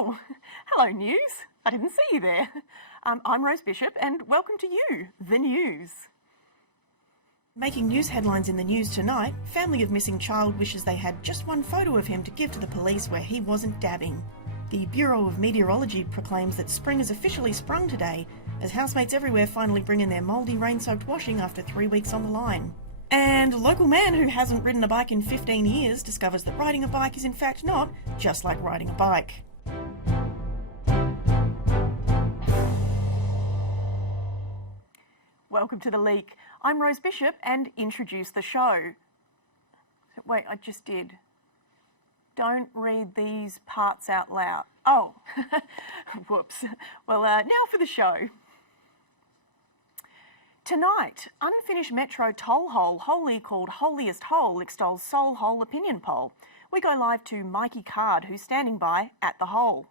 Oh, hello News. I didn't see you there. I'm Rose Bishop and welcome to you, the news. Making news headlines in the news tonight, family of missing child wishes they had just one photo of him to give to the police where he wasn't dabbing. The Bureau of Meteorology proclaims that spring has officially sprung today, as housemates everywhere finally bring in their mouldy rain-soaked washing after 3 weeks on the line. And a local man who hasn't ridden a bike in 15 years discovers that riding a bike is in fact not just like riding a bike. Welcome to The Leak. I'm Rose Bishop and introduce the show. Wait, I just did. Don't read these parts out loud. Oh, whoops. Well, now for the show. Tonight, unfinished metro toll hole wholly called Holiest Hole extols Soul Hole opinion poll. We go live to Mikey Card, who's standing by at the hole.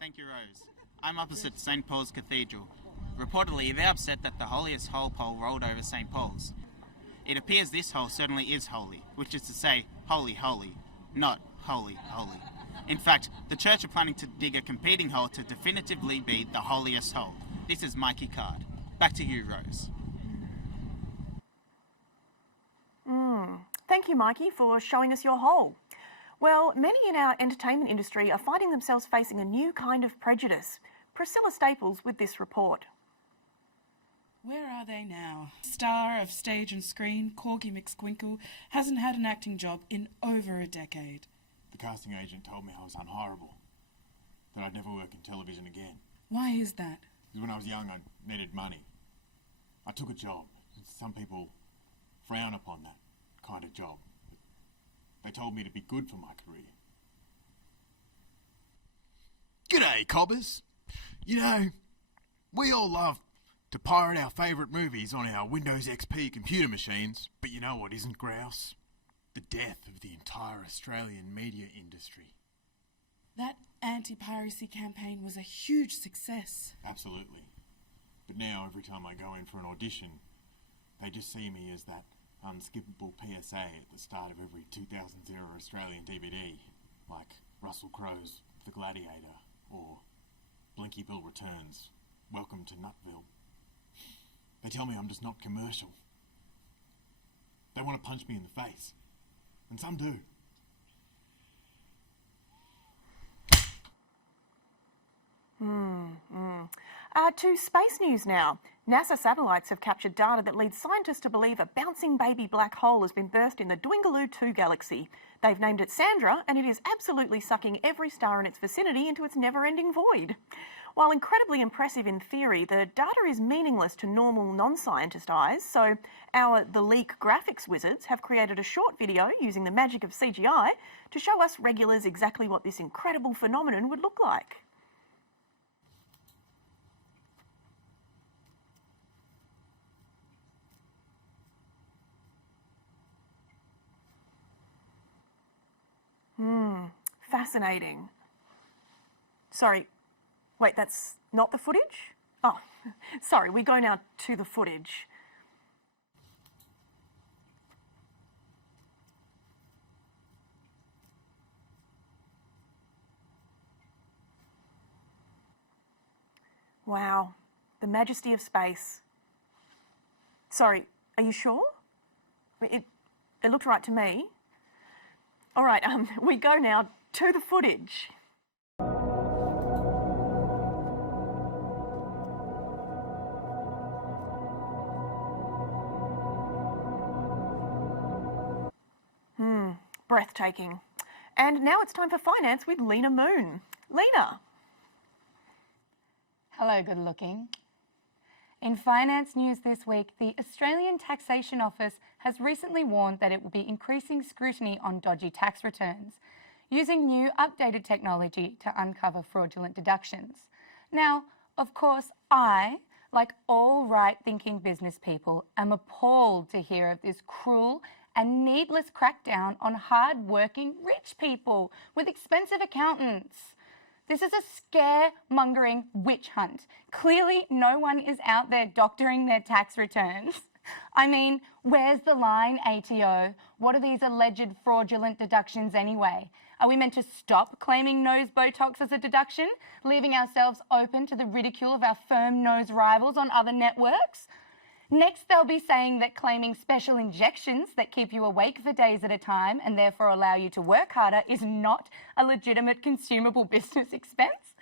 Thank you, Rose. I'm opposite St. Paul's Cathedral. Reportedly, they're upset that the Holiest Hole pole rolled over St. Paul's. It appears this hole certainly is holy, which is to say, holy, holy, not holy, holy. In fact, the church are planning to dig a competing hole to definitively be the holiest hole. This is Mikey Card. Back to you, Rose. Thank you, Mikey, for showing us your hole. Well, many in our entertainment industry are finding themselves facing a new kind of prejudice. Priscilla Staples with this report. Where are they now? Star of stage and screen, Corgi McSquinkle, hasn't had an acting job in over a decade. The casting agent told me I was unhireable, that I'd never work in television again. Why is that? Because when I was young, I needed money. I took a job. Some people frown upon that kind of job. But they told me to be good for my career. G'day, cobbers. You know, we all love to pirate our favourite movies on our Windows XP computer machines, but you know what isn't grouse? The death of the entire Australian media industry. That anti-piracy campaign was a huge success. Absolutely. But now, every time I go in for an audition, they just see me as that unskippable PSA at the start of every 2000 Australian DVD, like Russell Crowe's The Gladiator, or Blinky Bill Returns, Welcome to Nutville. They tell me I'm just not commercial. They want to punch me in the face. And some do. To space news now. NASA satellites have captured data that leads scientists to believe a bouncing baby black hole has been burst in the Dwingaloo 2 galaxy. They've named it Sandra, and it is absolutely sucking every star in its vicinity into its never-ending void. While incredibly impressive in theory, the data is meaningless to normal non-scientist eyes, so The Leak graphics wizards have created a short video using the magic of CGI to show us regulars exactly what this incredible phenomenon would look like. Fascinating. Sorry, wait, that's not the footage? Oh, sorry, we go now to the footage. Wow, the majesty of space. Sorry, are you sure? It looked right to me. All right, we go now to the footage. Breathtaking. And now it's time for finance with Lena Moon. Lena. Hello, good looking. In finance news this week, the Australian Taxation Office has recently warned that it will be increasing scrutiny on dodgy tax returns, using new updated technology to uncover fraudulent deductions. Now, of course, I, like all right-thinking business people, am appalled to hear of this cruel and needless crackdown on hard-working rich people with expensive accountants. This is a scaremongering witch hunt. Clearly, no one is out there doctoring their tax returns. I mean, where's the line, ATO? What are these alleged fraudulent deductions anyway? Are we meant to stop claiming nose Botox as a deduction, leaving ourselves open to the ridicule of our firm nose rivals on other networks? Next, they'll be saying that claiming special injections that keep you awake for days at a time and therefore allow you to work harder is not a legitimate consumable business expense.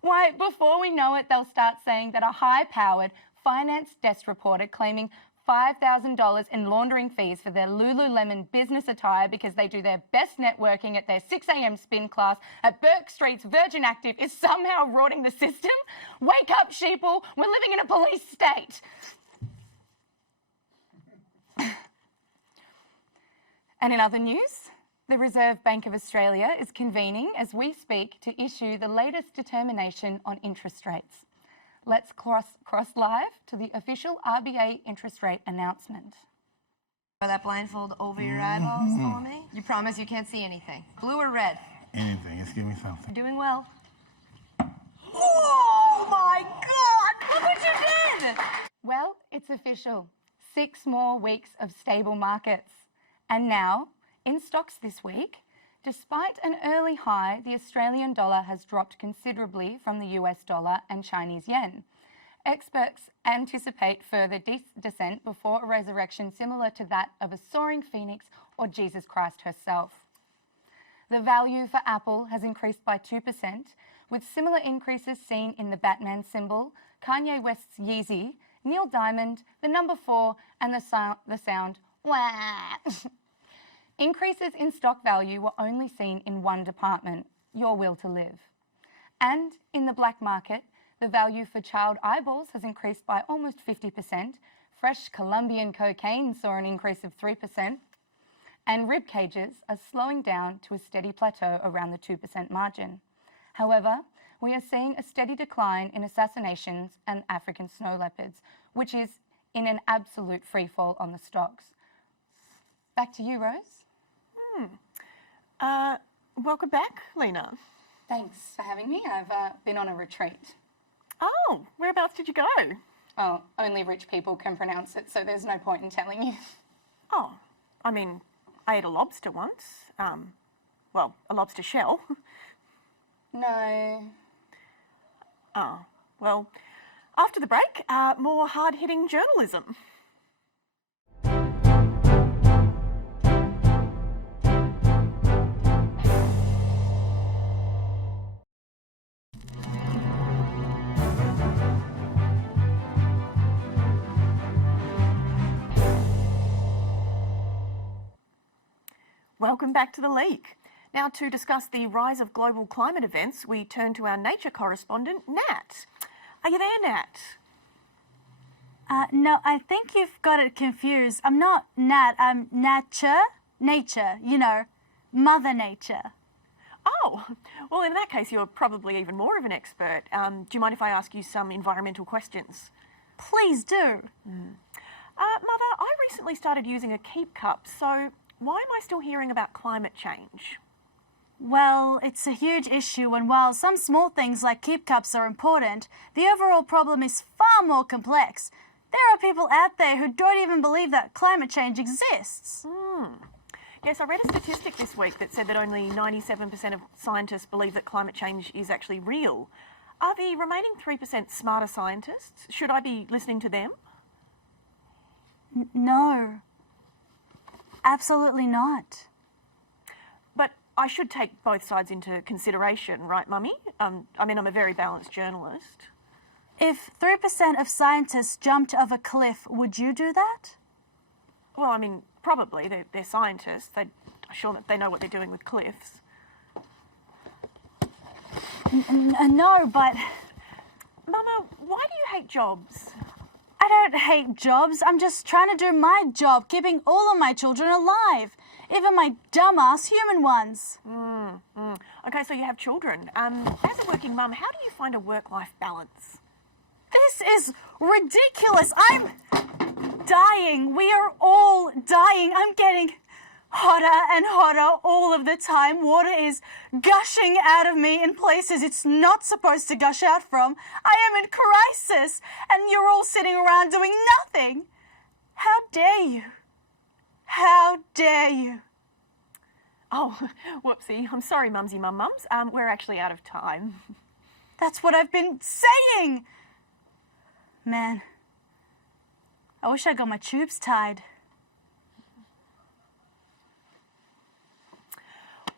Why, before we know it, they'll start saying that a high-powered finance desk reporter claiming $5,000 in laundering fees for their Lululemon business attire because they do their best networking at their 6 a.m. spin class at Burke Street's Virgin Active is somehow rorting the system? Wake up, sheeple. We're living in a police state. And in other news, the Reserve Bank of Australia is convening as we speak to issue the latest determination on interest rates. Let's cross live to the official RBA interest rate announcement. That blindfold over your eyeballs for me? You promise you can't see anything. Blue or red? Anything, just give me something. You're doing well. Oh my God! Look what you did! Well, it's official. 6 more weeks of stable markets. And now, in stocks this week, despite an early high, the Australian dollar has dropped considerably from the US dollar and Chinese yen. Experts anticipate further descent before a resurrection similar to that of a soaring phoenix or Jesus Christ herself. The value for Apple has increased by 2%, with similar increases seen in the Batman symbol, Kanye West's Yeezy, Neil Diamond, the number 4, and the sound wah. Increases in stock value were only seen in one department, your will to live. And in the black market, the value for child eyeballs has increased by almost 50%. Fresh Colombian cocaine saw an increase of 3%. And rib cages are slowing down to a steady plateau around the 2% margin. However, we are seeing a steady decline in assassinations and African snow leopards, which is in an absolute freefall on the stocks. Back to you, Rose. Welcome back, Lena. Thanks for having me. I've been on a retreat. Oh, whereabouts did you go? Oh, only rich people can pronounce it, so there's no point in telling you. Oh, I mean, I ate a lobster once. Well, a lobster shell. No. Oh, well, after the break, more hard-hitting journalism. Welcome back to The Leak. Now, to discuss the rise of global climate events, we turn to our nature correspondent, Nat. Are you there, Nat? No, I think you've got it confused. I'm not Nat, I'm nature, you know, Mother Nature. Oh, well, in that case, you're probably even more of an expert. Do you mind if I ask you some environmental questions? Please do. Mother, I recently started using a keep cup, so why am I still hearing about climate change? Well, it's a huge issue, and while some small things like keep cups are important, the overall problem is far more complex. There are people out there who don't even believe that climate change exists. Yes, I read a statistic this week that said that only 97% of scientists believe that climate change is actually real. Are the remaining 3% smarter scientists? Should I be listening to them? No. Absolutely not. But I should take both sides into consideration, right, Mummy? I'm a very balanced journalist. If 3% of scientists jumped off a cliff, would you do that? Well, probably. They're scientists. I'm sure that they know what they're doing with cliffs. No, but... Mama, why do you hate jobs? I don't hate jobs. I'm just trying to do my job, keeping all of my children alive. Even my dumbass human ones. Okay, so you have children. As a working mum, how do you find a work-life balance? This is ridiculous. I'm dying. We are all dying. I'm getting hotter and hotter all of the time. Water is gushing out of me in places it's not supposed to gush out from. I am in crisis, and you're all sitting around doing nothing. How dare you? How dare you? Oh, whoopsie. I'm sorry, Mumsy Mums. We're actually out of time. That's what I've been saying! Man, I wish I got my tubes tied.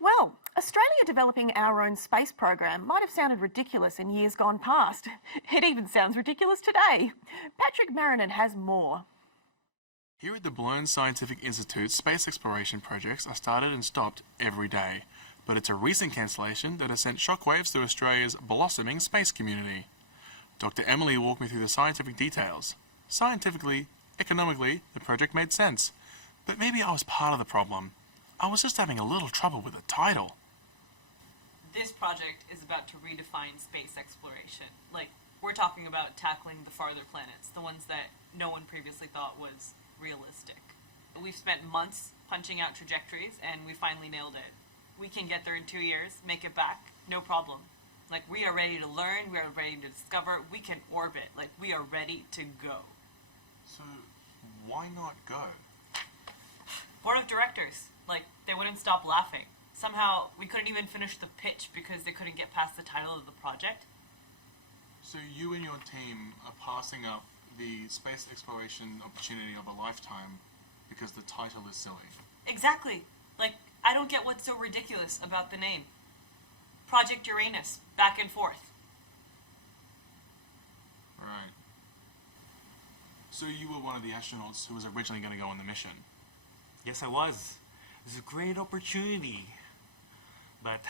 Well, Australia developing our own space program might have sounded ridiculous in years gone past. It even sounds ridiculous today. Patrick Marinan has more. Here at the Blown Scientific Institute, space exploration projects are started and stopped every day. But it's a recent cancellation that has sent shockwaves through Australia's blossoming space community. Dr. Emily walked me through the scientific details. Scientifically, economically, the project made sense. But maybe I was part of the problem. I was just having a little trouble with the title. This project is about to redefine space exploration. Like, we're talking about tackling the farther planets, the ones that no one previously thought was realistic. We've spent months punching out trajectories, and we finally nailed it. We can get there in 2 years, make it back, no problem. Like, we are ready to learn, we are ready to discover, we can orbit, like, we are ready to go. So, why not go? Board of directors, like, they wouldn't stop laughing. Somehow, we couldn't even finish the pitch because they couldn't get past the title of the project. So you and your team are passing up the space exploration opportunity of a lifetime because the title is silly. Exactly. Like, I don't get what's so ridiculous about the name. Project Uranus, back and forth. Right. So you were one of the astronauts who was originally going to go on the mission. Yes, I was. It was a great opportunity. But,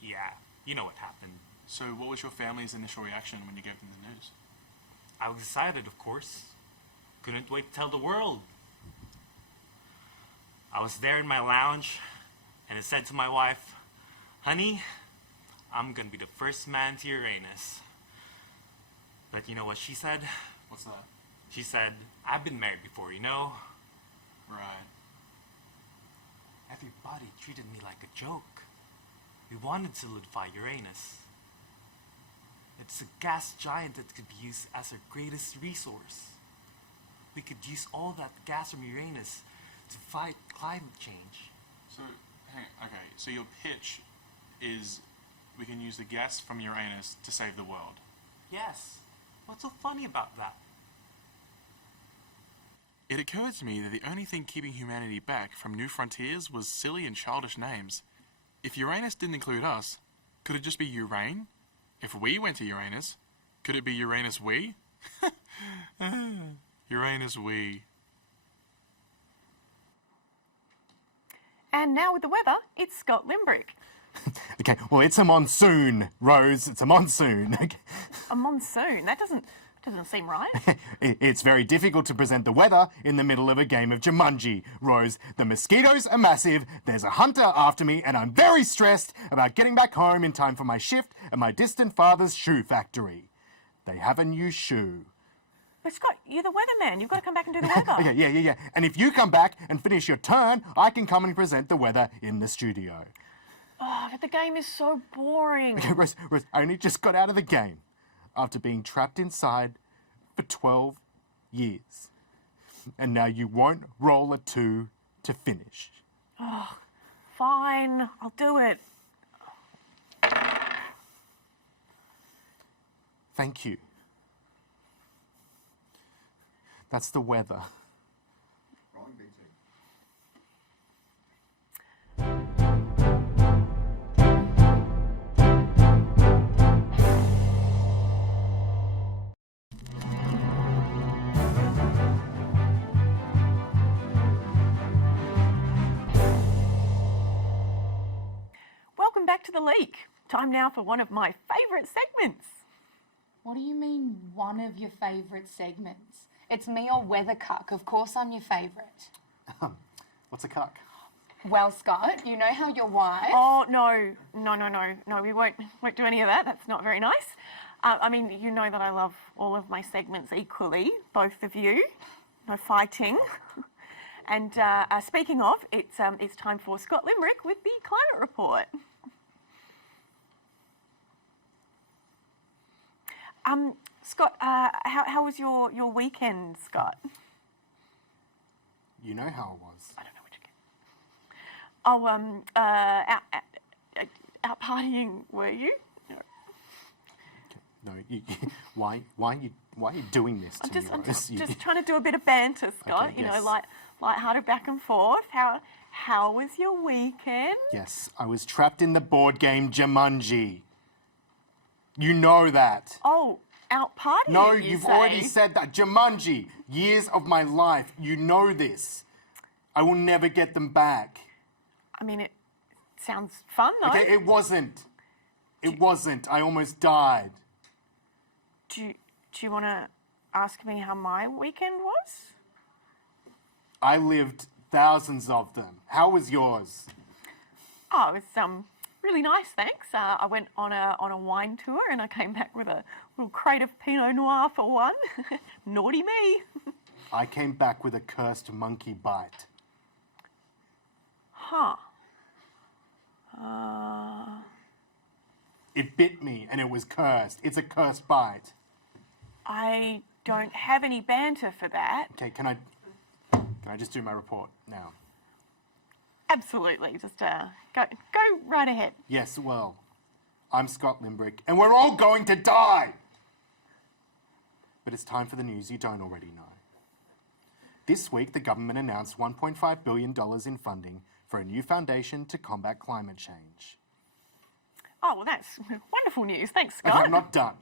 yeah, you know what happened. So what was your family's initial reaction when you gave them the news? I was excited, of course. Couldn't wait to tell the world. I was there in my lounge, and I said to my wife, "Honey, I'm gonna be the first man to Uranus." But you know what she said? What's that? She said, "I've been married before, you know?" Right. Everybody treated me like a joke. We wanted to solidify Uranus. It's a gas giant that could be used as our greatest resource. We could use all that gas from Uranus to fight climate change. So, okay, so your pitch is we can use the gas from Uranus to save the world. Yes. What's so funny about that? It occurred to me that the only thing keeping humanity back from new frontiers was silly and childish names. If Uranus didn't include us, could it just be Urain? If we went to Uranus, could it be Uranus we? Uranus we. And now with the weather, it's Scott Limbrick. Okay, well, it's a monsoon, Rose. It's a monsoon. A monsoon? That doesn't seem right. It's very difficult to present the weather in the middle of a game of Jumanji, Rose. The mosquitoes are massive, there's a hunter after me, and I'm very stressed about getting back home in time for my shift at my distant father's shoe factory. They have a new shoe. But Scott, you're the weatherman. You've got to come back and do the weather. Yeah. And if you come back and finish your turn, I can come and present the weather in the studio. Oh, but the game is so boring. Okay, Rose, I only just got out of the game after being trapped inside for 12 years. And now you won't roll a 2 to finish. Oh, fine. I'll do it. Thank you. That's the weather. Welcome back to The Leak. Time now for one of my favourite segments. What do you mean, one of your favourite segments? It's me or Weather Cuck. Of course I'm your favourite. What's a cuck? Well, Scott, you know how your wife... Oh, no, we won't do any of that. That's not very nice. I mean, you know that I love all of my segments equally, both of you. No fighting. And speaking of, it's time for Scott Limerick with the Climate Report. Scott, how was your weekend, Scott? You know how it was. I don't know which game. Out partying, were you? No, why are you doing this to I'm me? Rose? just trying to do a bit of banter, Scott. Okay, You know, yes. light-hearted back and forth. How was your weekend? Yes, I was trapped in the board game Jumanji. You know that. Oh, out partying. No, you you've say? already said that. Jumanji, years of my life. You know this. I will never get them back. I mean, it sounds fun, though. Okay, it wasn't. It wasn't. I almost died. Do you want to ask me how my weekend was? I lived thousands of them. How was yours? Oh, it was really nice, thanks. I went on a wine tour and I came back with a little crate of Pinot Noir for one. Naughty me. I came back with a cursed monkey bite. Huh. It bit me and it was cursed. It's a cursed bite. I don't have any banter for that. Okay, can I just do my report now? Absolutely. Just go right ahead. Yes, well, I'm Scott Limbrick, and we're all going to die! But it's time for the news you don't already know. This week, the government announced $1.5 billion in funding for a new foundation to combat climate change. Oh, well, that's wonderful news. Thanks, Okay, Scott. I'm not done.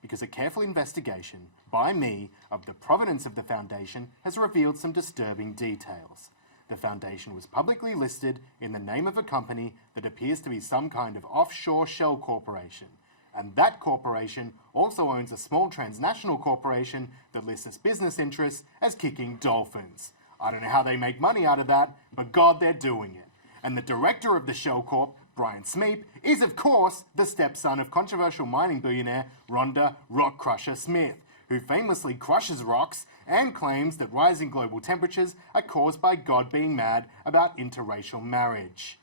Because a careful investigation by me of the provenance of the foundation has revealed some disturbing details. The foundation was publicly listed in the name of a company that appears to be some kind of offshore shell corporation. And that corporation also owns a small transnational corporation that lists its business interests as kicking dolphins. I don't know how they make money out of that, but God, they're doing it. And the director of the Shell Corp, Brian Smeep, is of course the stepson of controversial mining billionaire Rhonda Rock Crusher Smith, who famously crushes rocks and claims that rising global temperatures are caused by God being mad about interracial marriage.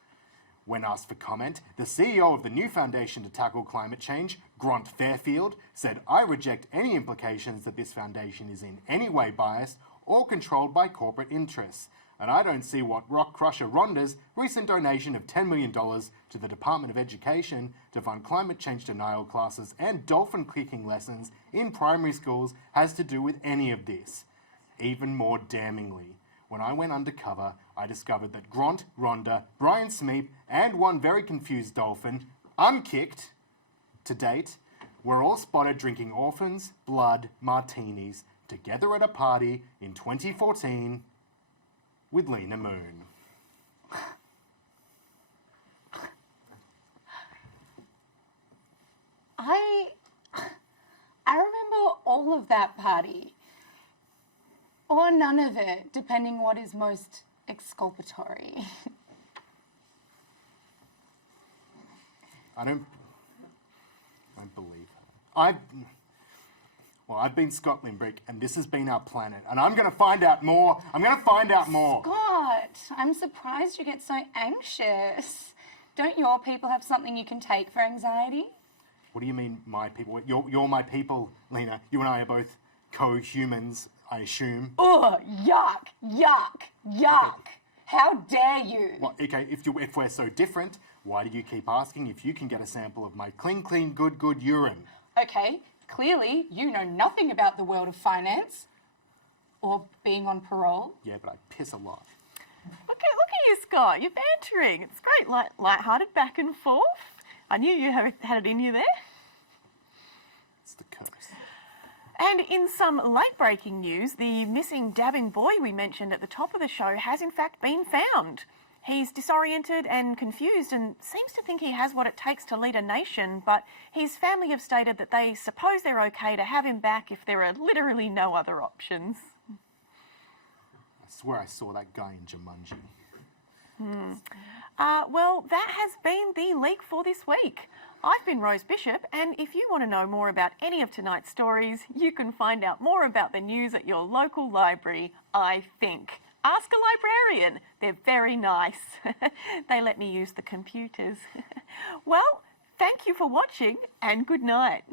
When asked for comment, the CEO of the new foundation to tackle climate change, Grant Fairfield, said, "I reject any implications that this foundation is in any way biased or controlled by corporate interests. And I don't see what Rock Crusher Rhonda's recent donation of $10 million to the Department of Education to fund climate change denial classes and dolphin kicking lessons in primary schools has to do with any of this." Even more damningly, when I went undercover, I discovered that Grant, Rhonda, Brian Smeep, and one very confused dolphin, unkicked to date, were all spotted drinking orphans' blood martinis together at a party in 2014 with Lena Moon. I remember all of that party. Or none of it, depending what is most exculpatory. I don't believe her. I've been Scott Limbrick, and this has been our planet, and I'm going to find out more. Scott, I'm surprised you get so anxious. Don't your people have something you can take for anxiety? What do you mean, my people? You're my people, Lena. You and I are both co-humans, I assume. Ugh, yuck, yuck, yuck. How dare you? Well, okay, if we're so different, why do you keep asking if you can get a sample of my clean, good urine? Okay, clearly you know nothing about the world of finance or being on parole. Yeah, but I piss a lot. Look at you, Scott. You're bantering. It's great, light-hearted back and forth. I knew you had it in you there. It's the curse. And in some late-breaking news, the missing dabbing boy we mentioned at the top of the show has in fact been found. He's disoriented and confused and seems to think he has what it takes to lead a nation, but his family have stated that they suppose they're okay to have him back if there are literally no other options. I swear I saw that guy in Jumanji. Well, that has been the leak for this week. I've been Rose Bishop, and if you want to know more about any of tonight's stories, you can find out more about the news at your local library, I think. Ask a librarian. They're very nice. They let me use the computers. Well, thank you for watching, and good night.